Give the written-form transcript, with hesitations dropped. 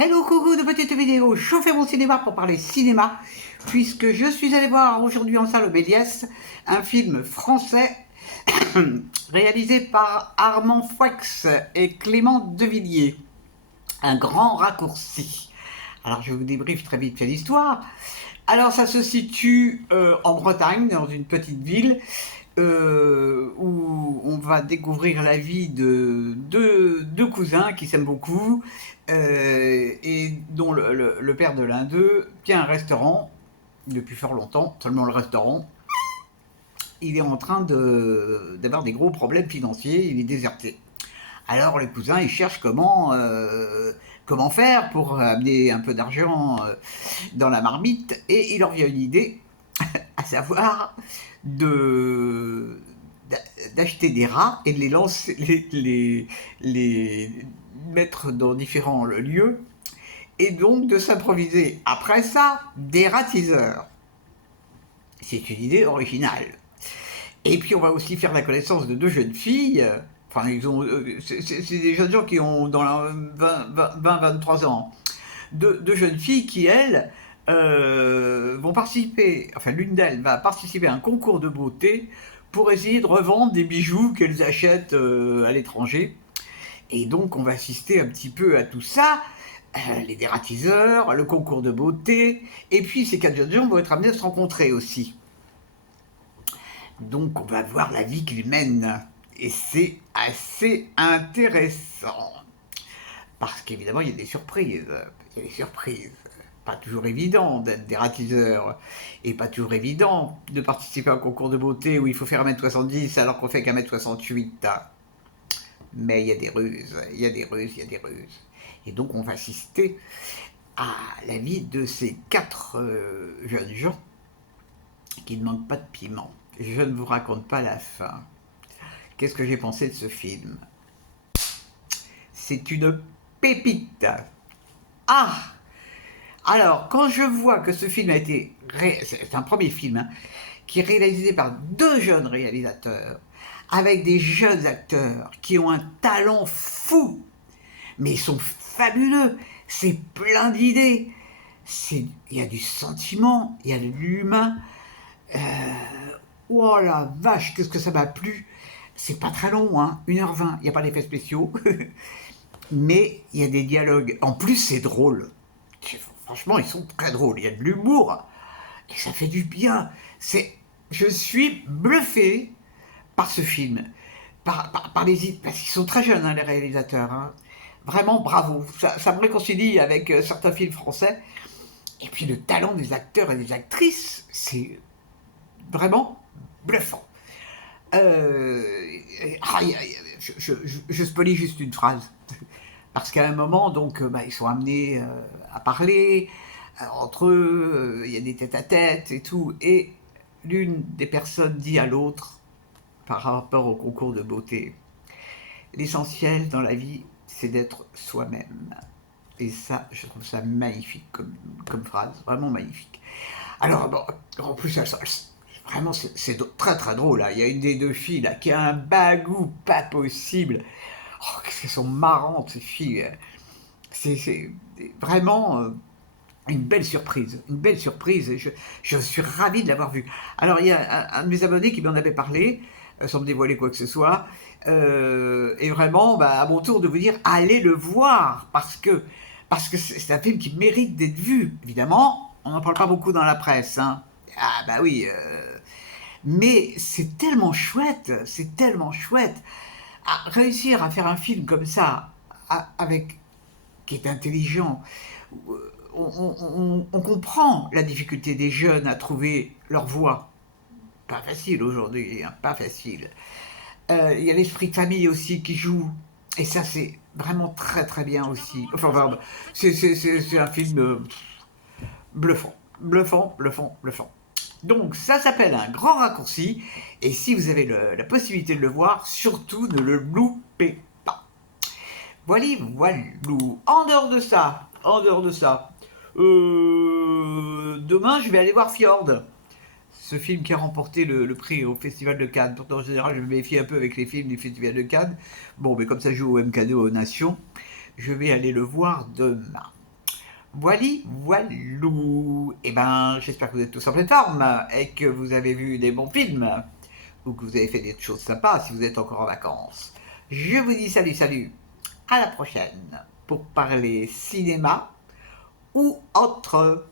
Hello coucou de petite vidéo, je fais mon cinéma pour parler cinéma, puisque je suis allé voir aujourd'hui en salle au Méliès un film français réalisé par Armand Fouex et Clément Devilliers, un grand raccourci. Alors je vous débriefe très vite fait l'histoire. Alors ça se situe en Bretagne, dans une petite ville, où on va découvrir la vie de deux cousins qui s'aiment beaucoup et dont le père de l'un d'eux tient un restaurant depuis fort longtemps. Seulement le restaurant, il est en train d'avoir des gros problèmes financiers, il est déserté. Alors les cousins, ils cherchent comment faire pour amener un peu d'argent dans la marmite, et il leur vient une idée, à savoir de d'acheter des rats et de les lancer, les mettre dans différents lieux, et donc de s'improviser après ça des ratiseurs. C'est une idée originale. Et puis on va aussi faire la connaissance de deux jeunes filles. Enfin, c'est des jeunes gens qui ont dans la 20-23 ans. Deux jeunes filles qui, elles, vont participer, enfin l'une d'elles va participer à un concours de beauté pour essayer de revendre des bijoux qu'elles achètent à l'étranger. Et donc on va assister un petit peu à tout ça, les dératiseurs, le concours de beauté, et puis ces quatre jeunes gens vont être amenés à se rencontrer aussi. Donc on va voir la vie qu'ils mènent, et c'est assez intéressant. Parce qu'évidemment, il y a des surprises. Il y a des surprises. Pas toujours évident d'être dératiseur. Et pas toujours évident de participer à un concours de beauté où il faut faire 1m70 alors qu'on fait qu'1m68. Mais il y a des ruses, il y a des ruses, il y a des ruses. Et donc on va assister à la vie de ces quatre jeunes gens qui ne manquent pas de piment. Je ne vous raconte pas la fin. Qu'est-ce que j'ai pensé de ce film? C'est une pépite. Ah! Alors, quand je vois que ce film a été... C'est un premier film, hein, qui est réalisé par deux jeunes réalisateurs, avec des jeunes acteurs qui ont un talent fou, mais ils sont fabuleux, c'est plein d'idées, il y a du sentiment, il y a de l'humain. Oh la vache, qu'est-ce que ça m'a plu! C'est pas très long, hein, 1h20, il n'y a pas d'effets spéciaux, mais il y a des dialogues. En plus, c'est drôle. Franchement, ils sont très drôles. Il y a de l'humour et ça fait du bien. Je suis bluffé par ce film, par les parce qu'ils sont très jeunes, hein, les réalisateurs. Hein. Vraiment, bravo. Ça me réconcilie avec certains films français. Et puis le talent des acteurs et des actrices, c'est vraiment bluffant. Je spoilie juste une phrase. Parce qu'à un moment, donc, ils sont amenés à parler entre eux, il y a des tête-à-tête et tout, et l'une des personnes dit à l'autre, par rapport au concours de beauté, l'essentiel dans la vie, c'est d'être soi-même. Et ça, je trouve ça magnifique comme phrase, vraiment magnifique. Alors, bon, en plus, vraiment, c'est très très drôle. Là. Il y a une des deux filles là, qui a un bagou pas possible. Oh, qu'est-ce qu'elles sont marrantes, ces filles. C'est vraiment une belle surprise. Une belle surprise. Et je suis ravi de l'avoir vu. Alors, il y a un de mes abonnés qui m'en avait parlé, sans me dévoiler quoi que ce soit. Et vraiment, à mon tour de vous dire, allez le voir. Parce que c'est un film qui mérite d'être vu. Évidemment, on n'en parle pas beaucoup dans la presse. Hein. Ah, bah oui. Mais c'est tellement chouette. C'est tellement chouette. Réussir à faire un film comme ça, avec qui est intelligent, on comprend la difficulté des jeunes à trouver leur voie. Pas facile aujourd'hui, hein, pas facile. Il y a l'esprit de famille aussi qui joue, et ça c'est vraiment très très bien aussi. Enfin, c'est un film bluffant, bluffant, bluffant, bluffant. Donc ça s'appelle Un grand raccourci, et si vous avez la possibilité de le voir, surtout ne le loupez pas. Voilà, voilà. En dehors de ça, demain je vais aller voir Fjord, ce film qui a remporté le prix au Festival de Cannes. Pourtant en général je me méfie un peu avec les films du Festival de Cannes. Bon, mais comme ça joue au MK2 aux Nations, je vais aller le voir demain. Voili, voilou. Eh ben, j'espère que vous êtes tous en pleine forme et que vous avez vu des bons films ou que vous avez fait des choses sympas si vous êtes encore en vacances. Je vous dis salut, salut. À la prochaine pour parler cinéma ou autre.